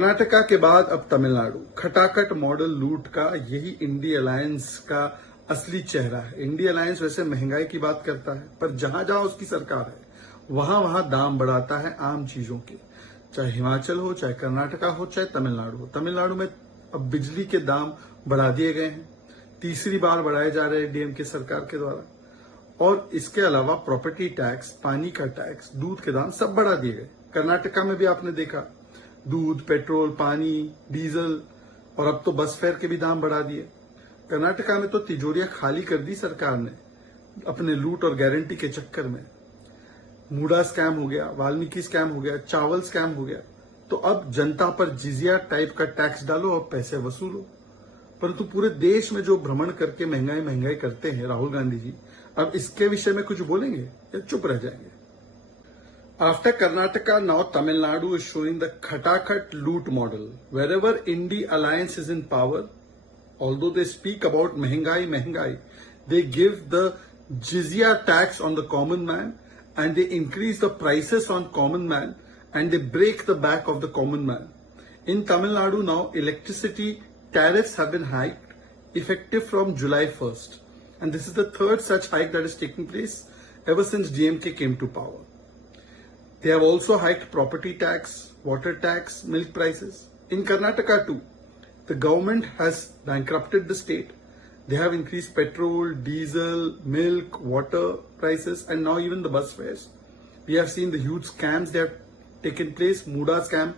कर्नाटका के बाद अब तमिलनाडु। खटाखट मॉडल लूट का यही इंडी अलायंस का असली चेहरा है। इंडी अलायंस वैसे महंगाई की बात करता है, पर जहां जहां उसकी सरकार है वहां वहां दाम बढ़ाता है आम चीजों के। चाहे हिमाचल हो, चाहे कर्नाटका हो, चाहे तमिलनाडु हो। तमिलनाडु में अब बिजली के दाम बढ़ा दिए गए हैं, तीसरी बार बढ़ाए जा रहे हैं डीएमके सरकार के द्वारा। और इसके अलावा प्रॉपर्टी टैक्स, पानी का टैक्स, दूध के दाम सब बढ़ा दिए गए। कर्नाटका में भी आपने देखा, दूध, पेट्रोल, पानी, डीजल और अब तो बस फेयर के भी दाम बढ़ा दिए। कर्नाटका में तो तिजोरियां खाली कर दी सरकार ने अपने लूट और गारंटी के चक्कर में। मूडा स्कैम हो गया, वाल्मीकि स्कैम हो गया, चावल स्कैम हो गया। तो अब जनता पर जिजिया टाइप का टैक्स डालो और पैसे वसूलो। परंतु पूरे देश में जो भ्रमण करके महंगाई करते हैं राहुल गांधी जी, अब इसके विषय में कुछ बोलेंगे या चुप रह जाएंगे? After Karnataka, now Tamil Nadu is showing the Khatakhat loot model. Wherever Indie Alliance is in power, although they speak about Mehengai, they give the jizya tax on the common man and they increase the prices on common man and they break the back of the common man. In Tamil Nadu now, electricity tariffs have been hiked effective from July 1st. And this is the third such hike that is taking place ever since DMK came to power. They have also hiked property tax, water tax, milk prices. In Karnataka too, the government has bankrupted the state. They have increased petrol, diesel, milk, water prices and now even the bus fares. We have seen the huge scams that have taken place. Mooda scam,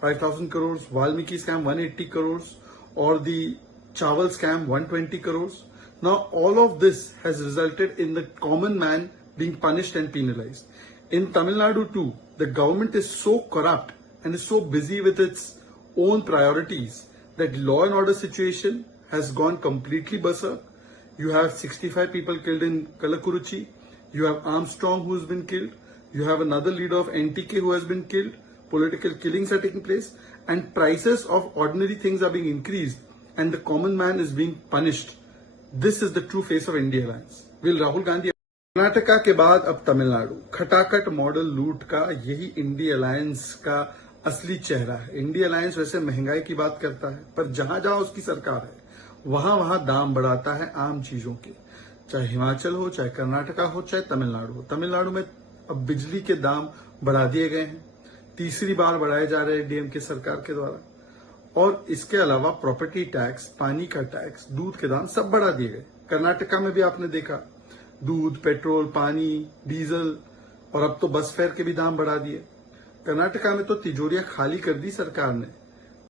5,000 crores, Valmiki scam, 180 crores, or the Chawal scam, 120 crores. Now all of this has resulted in the common man being punished and penalized. In Tamil Nadu too, the government is so corrupt and is so busy with its own priorities that law and order situation has gone completely berserk. You have 65 people killed in Kalakuruchi. You have Armstrong who has been killed. You have another leader of NTK who has been killed. Political killings are taking place and prices of ordinary things are being increased and the common man is being punished. This is the true face of India Alliance. Will Rahul Gandhi? Karnataka के बाद अब Tamil Nadu. खटाखट model लूट का यही INDI alliance का असली चेहरा है। इंडी अलायंस वैसे महंगाई की बात करता है, पर जहां जहां उसकी सरकार है वहां वहां दाम बढ़ाता है आम चीजों के। चाहे हिमाचल हो, चाहे कर्नाटका हो, चाहे तमिलनाडु हो। तमिलनाडु में अब बिजली के दाम बढ़ा दिए गए हैं, तीसरी बार बढ़ाए जा रहे हैं डीएमके सरकार के द्वारा। और इसके अलावा प्रॉपर्टी टैक्स, पानी का टैक्स, दूध के दाम सब बढ़ा दिए गए। कर्नाटका में भी आपने देखा, दूध, पेट्रोल, पानी, डीजल और अब तो बस फेयर के भी दाम बढ़ा दिए। कर्नाटका में तो तिजोरियां खाली कर दी सरकार ने